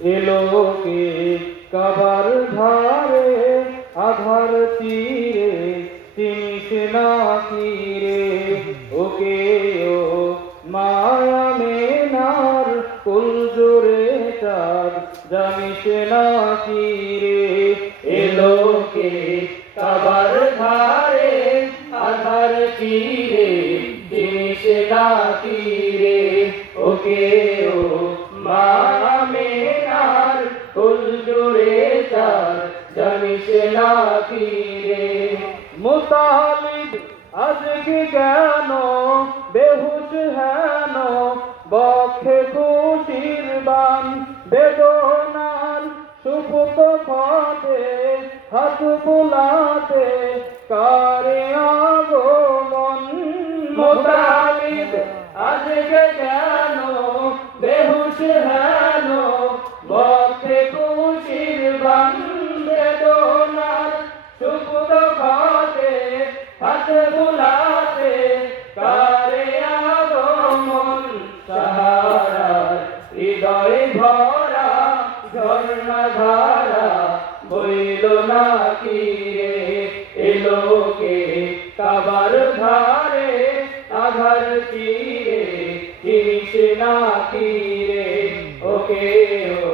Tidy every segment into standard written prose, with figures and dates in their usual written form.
এলোকে কাবার ধারে আধার তীরে চিনিস না কি রে ওকে ও মায়া মেনার কুলজুরে চাঁদ জানিস না কি রে এলোকে কাবার ধারে আধার তীরে চিনিস না কি রে ওকে ও মায়া মেনার কুলজুরে চাঁদ জানিস না কি রে মুতালিব আজকে কেন বেহুশ হেন বক্ষে খুশির বান বেদনার সুপুত ফতে হাত বুলাতে কারে আগমন মুতালিব আজকে কেন বেহুশ হেন বক্ষে খুশির বান বেদনার সুপুত ফতে হাত বুলাতে কারে আগমন সাহারার হৃদয় ভরা ঝর্ণা ধারা বইল না কি রে এলোকে কাবার ধারে আধার তীরে চিনিস না কি রে ওকে ও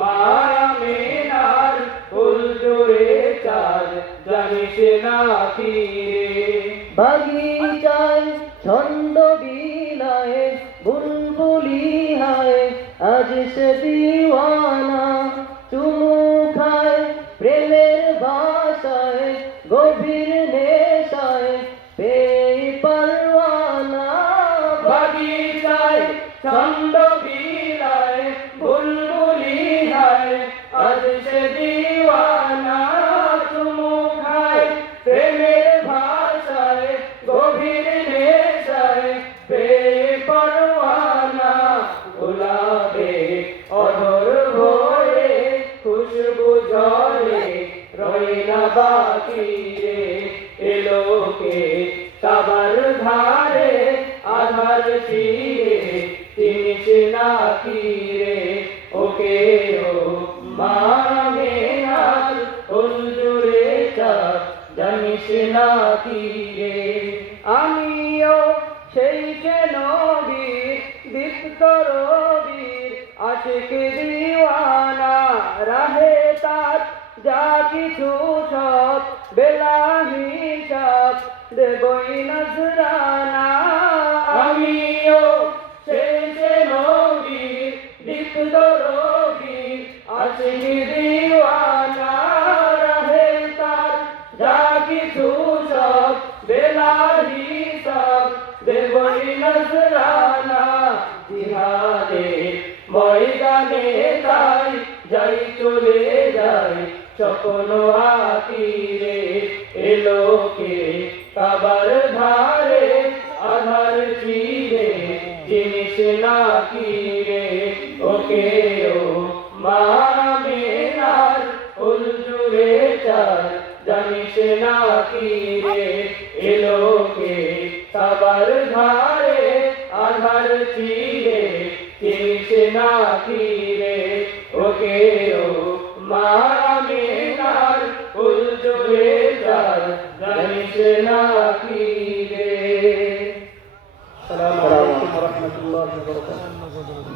মায়া মেনার কুলজুরে চাঁদ জানিস না কি রে বাগিচায় ছন্দ বিলায় বুলবুলি হায় আজ সে দিওয়ানা চুমু খায় প্রেমের ভাষায় গভীর নেশায় পেই পরওয়ানা বাগিচায় ছন্দ বিলায় বুলবুলি হায় আজ সে দিওয়ানা চুমু খায় প্রেমের ভাষায় গভীর নেশায় পেয়ে পরওয়ানা গোলাপে অধর ভরে খুশবু ঝরে রইনা বাকি রে এলোকে কাবার ধারে আধার তীরে চিনিস না কি রে ওকে ও মামেনার কুলজুরে চাঁদ জানিস না কি রে আমিও সেই যে নবীর দীপ্ত রবির আশিক দিওয়ানা রাহে তার যা কিছু সব বেলা হিসাব দেবই নজরানা আমিও সেই যে নবীর দীপ্ত রবির আশিক দিওয়ানা রাহে তার যা কিছু সব বেলা হিসাব দেবই নজরানা জিহাদে ময়দানে তাই যাই চলে যাই স্বপ্ন আঁকিরে এলোকে কাবার ধারে আধার তীরে চিনিস না কি রে ওকে ও মামেনার কুলজুরে চাঁদ জানিস না কি রে এলোকে কাবার ধারে আধার তীরে চিনিস না কি রে ওকে ও মামেনার কুলজুরে চাঁদ জানিস না কি রে। আসসালামু আলাইকুম ওয়া রাহমাতুল্লাহি ওয়া বারাকাতুহু।